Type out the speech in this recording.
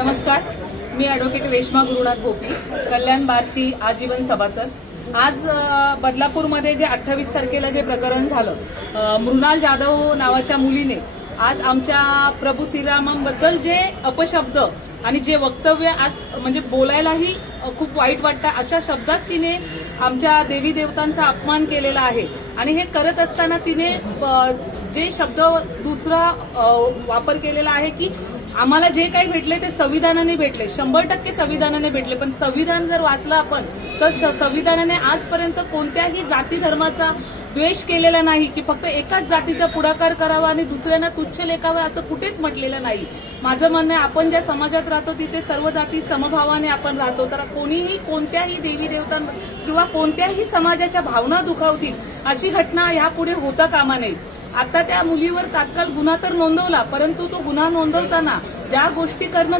नमस्कार, मी ॲडव्होकेट रेश्मा गुरुनाथ भोपी, कल्याण बारची आजीवन सभासद। आज बदलापूरमध्ये जे 28 तारखेला जे प्रकरण झालं, मृणाल जाधव नावाच्या मुलीने आज आमच्या प्रभू श्रीरामांबद्दल जे अपशब्द आणि जे वक्तव्य आज म्हणजे बोलायलाही खूप वाईट वाटतं, अशा शब्दात तिने आमच्या देवी देवतांचा अपमान केलेला आहे। आणि हे करत असताना तिने जे शब्द दुसरा वापर केलेला आहे की आम्हाला जे काही भेटले ते संविधानाने भेटले, 100% संविधानाने भेटले। पण संविधान जर वाचलं आपण तर संविधानाने आजपर्यंत कोणत्याही जाती धर्माचा द्वेष केलेला नाही की फक्त एकाच जातीचा पुढाकार करावा आणि दुसऱ्यांना तुच्छ लेखावं असं कुठेच म्हटलेलं नाही। माझं म्हणणं आहे, आपण ज्या समाजात राहतो तिथे सर्व जाती समभावाने आपण राहतो, तर कोणीही कोणत्याही देवी देवतां किंवा कोणत्याही समाजाच्या भावना दुखावतील अशी घटना यापुढे होता कामा नये। आता त्या मुलीवर तात्काळ गुन्हा तर नोंदवला, परंतु तो गुन्हा नोंदवताना ज्या गोष्टी करणं